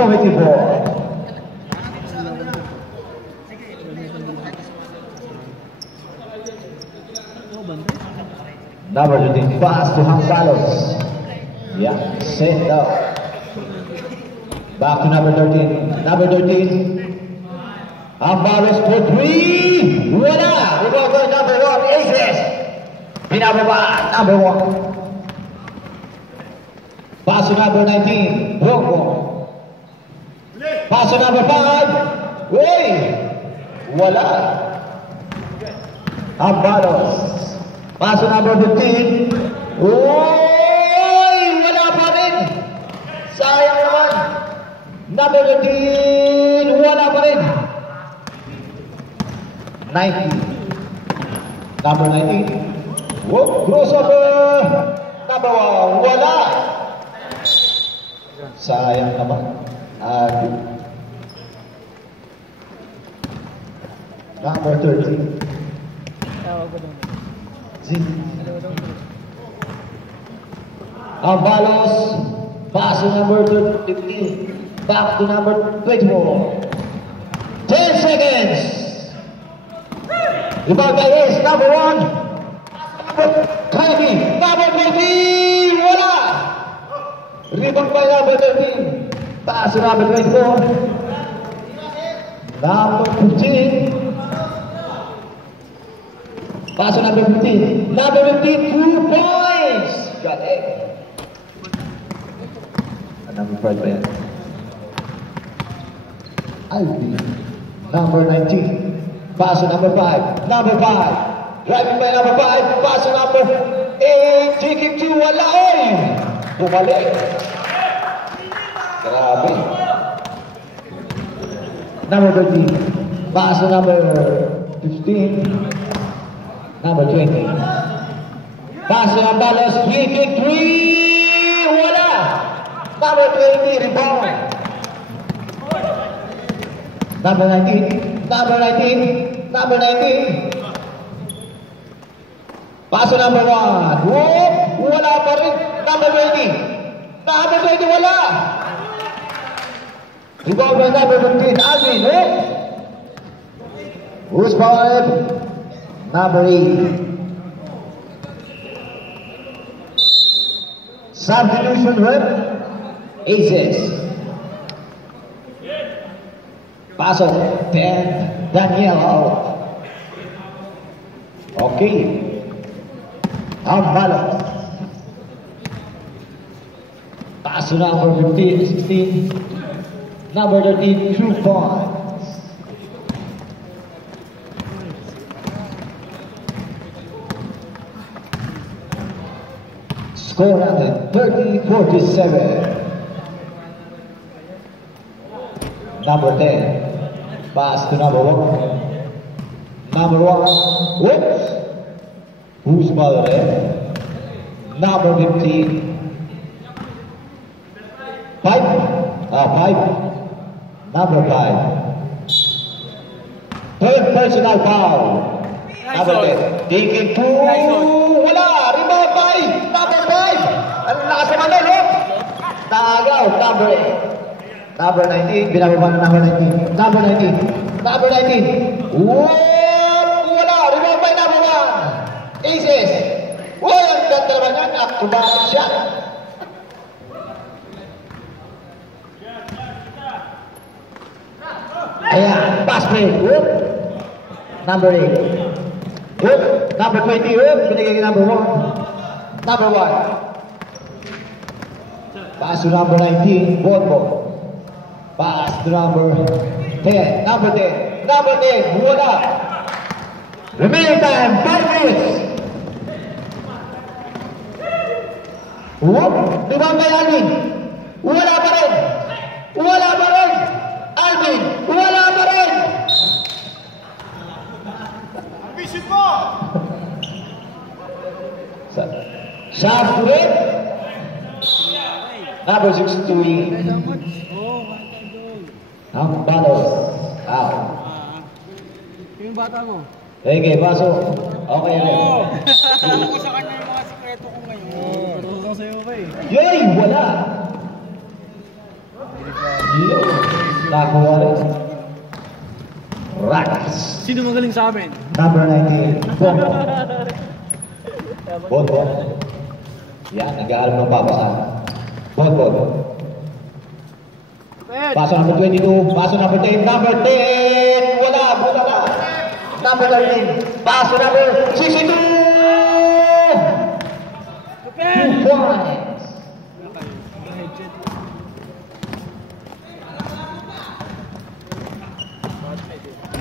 Committee Board. Number 13, pass to Hambalos. Yeah, set up. Back to number 13. Number 13, Hambalos for 3. Wala! Revolver number 1, Aces. Pinababa, number 1. Pass to number 19, Bronco. Pass to number 5. Uy! Wala. Hambalos. Pass to number 15. Uy! Wala pa rin. Sayang naman. Number 15. Wala pa rin. 19. Number 19. Whoop! Crossover. Number 1. Wala. Sayang naman. Number 13. Hambalos, pass to number 15, back to number 24. 10 seconds. Ibagay is number 1. Kaibi, number 20. Wala. Rebound by number 13. Pass to number 24. Number 15. Pass to number 15. Number 15, 2 points. Got it. Number 5 man. Albi. Number 19. Pass to number 5. Number 5. Driving by number 5. Pass to number 8. Taking 2. Wala. Oy! Bumalik. Grabe. Number 13. Pass to number 15. Number 20. Pass to Hambalos. 3. Wala. Number 20. Rebound. Number 19. Number 19. Number 19. Pass to number 1. Whoop. Wala pa rin. Number 20. Number 20. Wala. Rebound by number 15. Alvin. Whoop. Who's fouled? Number 8. Substitution with Aces. Pass of 10. Daniel out. Okay. Hambalos. Pass to number 15, 16. Number 13, 2 points. Score at 30-47. Number 10. Pass to number 1. Number 1. Whoops. Who's ball there? Number 15. 5. 5. Number 5. Third personal foul. Number 10. Taking 2. Wala. Rebound by number 5. Ang lakas naman doon, no? Tagaw. Number 8. Number 19. Binababa na number 19. Number 19. Number 19. Wala. Rebound by number 1. Aces. Ang ganda naman yan. Acrobatic shot. Ayan. Pass play. Number 8. Number 20, binigay kay number 1. Number 1. Pass to number 19, Bonbo. Pass to number 10. Number 10. Number 10, wala. Remaining time, 5 minutes. Rebound kay Alvin. Wala pa rin. Wala pa rin. Alvin, wala pa rin. Shoot mo! Shot to it. Number 63. Hambalos. Out. Yung bata mo? Okay, pasok. Okay na. Alam ko sa kanya yung mga sikreto ko ngayon. Pero sa'yo ba eh? Yay! Wala! Yun! Nakuha rin. Rats. Sino magaling sa amin? Number 19. Bonbon. Bonbon. Yan, nag-aalam ng papasan. Bonbon. Paso number 22. Paso number 10. Number 10. Wala. Buta na. Number 13. Paso number 62. 2 points.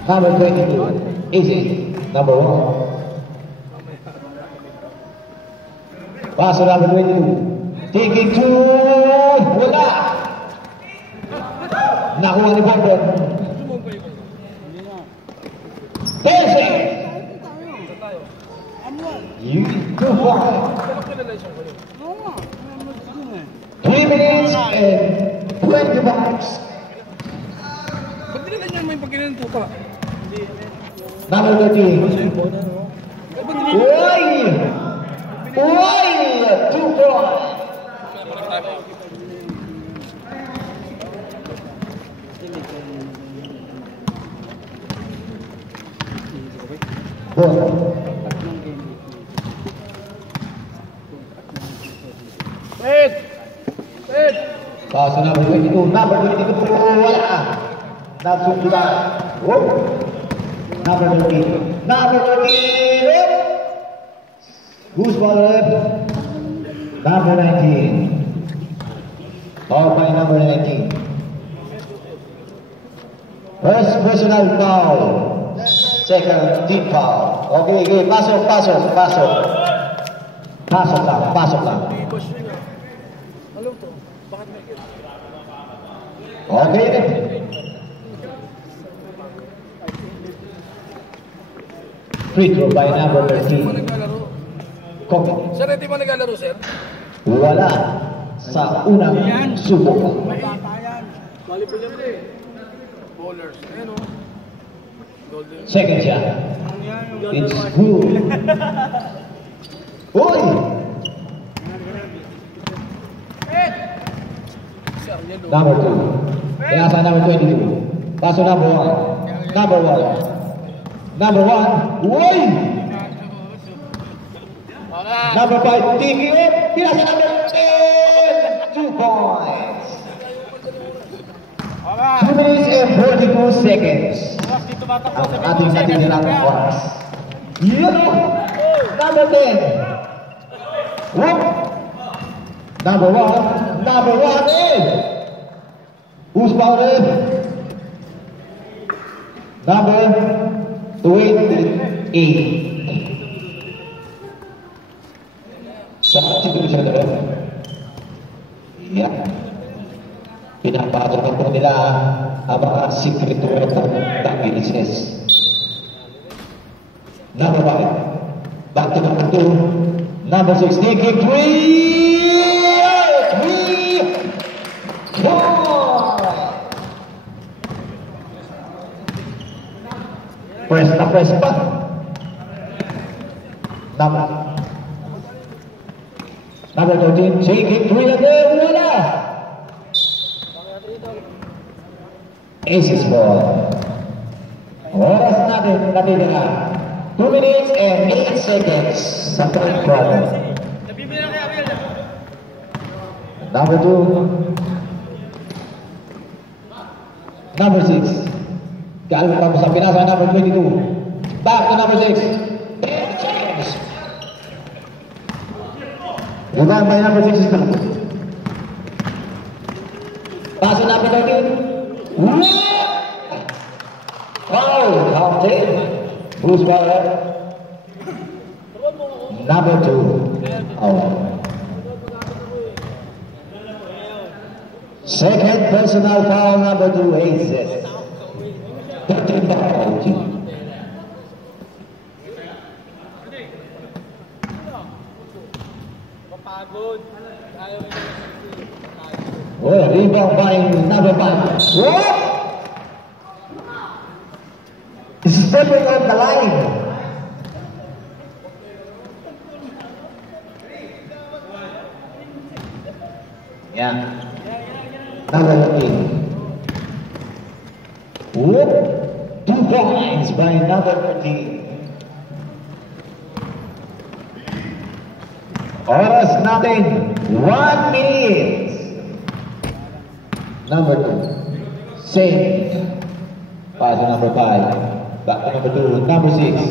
Number 22. Easy. Number 1. Paso number 22. Taking 2. Wala. Nakuha ni Bonbon. 10 seconds. You 2 points. 3 minutes and 20 points. Ba't nila niyan may pagkinan ng tuka? Number 13. Uy! Uy! 2 points. Paso number 22. Number 22. Wala. Nagsundutan. Number 13. Number 13. Who's ball left? Number 19. Foul by number 19. First personal foul. Second team foul. Okay, okay. Pasok. Pasok lang. Alam to, bakit may kit? Okay. Free throw by number 13. Kobe. Sir, hindi mo naglalaro, sir? Wala sa unang subok. May bata yan. Volleyball yan eh. Bowlers. Ayan o. Golden. Second shot. It's good. Uy! Number 2. Kaya sa number 22. Paso number 1. Number 1. Number 1. Uy! Number 5. Taking it. Pinasa number 10. 2 points. 2 minutes and 42 seconds. Ang ating natitilang oras. Yun o! Number 10. Whoop! Number 1. Number 1 is... Who's fouled? Number 28. Sa situation na rin. Yeah. Pinapatol po nila ang mga secret weapon ng BSS. Number 5. Back to number 2. Number 6. Taking 3. 3. 4. Press pa. Number 13. Taking 3 again. Wala. Aces ball. Oras natin natitira. 2 minutes and 8 seconds sa third quarter. Number 2. Number 6. Galing pa sa pinasa number 22. Back to number 6. Change. Rebound by number 6 is back. Pass to number 13. Foul, counted. Who's fouled? Number 2. Out. Second personal foul, number 2, aces. 13 foul. Well, rebound by number 5. What? Stepping on the line. Yeah. Number 13. Whoop! 2 points by number 13. Oras natin, 1 minute. Number 2. Save. Pass to number 5. Back to number 2. Number 6.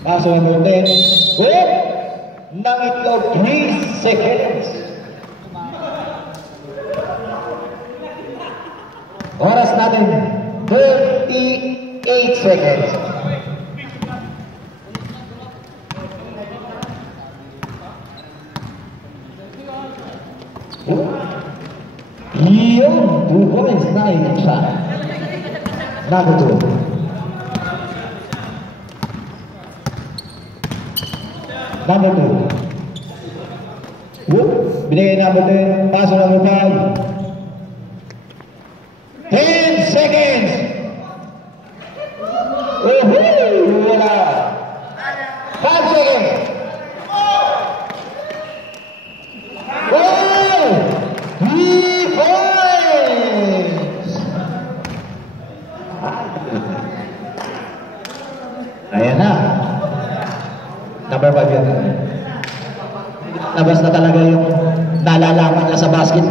Pass to number 10. Whoop! Nang itlog, 3 seconds. Oras natin, 38 seconds. Yun, 2 points na yung shot. Number 2. Number 2. Whoop, binigay number 10, paso number 5. 10 seconds! Woohoo! Wala! 5 seconds! Oh! 3 points! Ayan na. Number 5 yan. Labas na talaga yung nalalaman niya sa basketball.